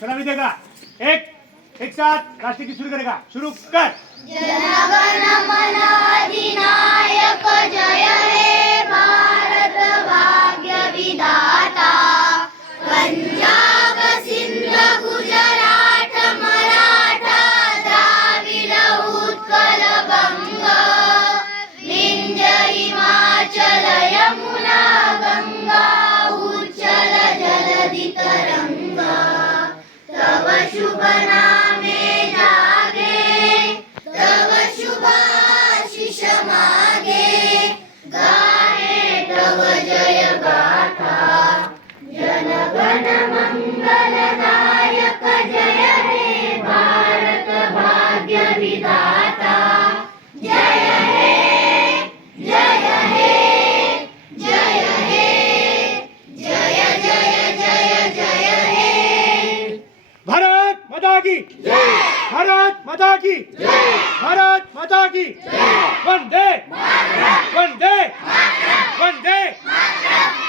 सलामी देगा। एक साथ राष्ट्रीय गीत शुरू करेगा। शुरू कर। जनगण मन अधिनायक जय हे भारत भाग्य विधाता। पंजाब सिंध गुजरात मराठा द्राविड उत्कल बंग। विंध्य हिमाचल यमुना गंगा उच्चल जलधि तरंगा। तव शुभ नामे जागे तव शुभ आशीष मागे। गाये तव जय गाथा जनगण मंगलदायक जय हे भारत भाग्य विधाता। जय हे जय हे जय हे जय जय जय जय हे। भारत माता की जय। भारत माता की जय। भारत माता की जय। वंदे मातरम। वंदे मातरम। वंदे मातरम।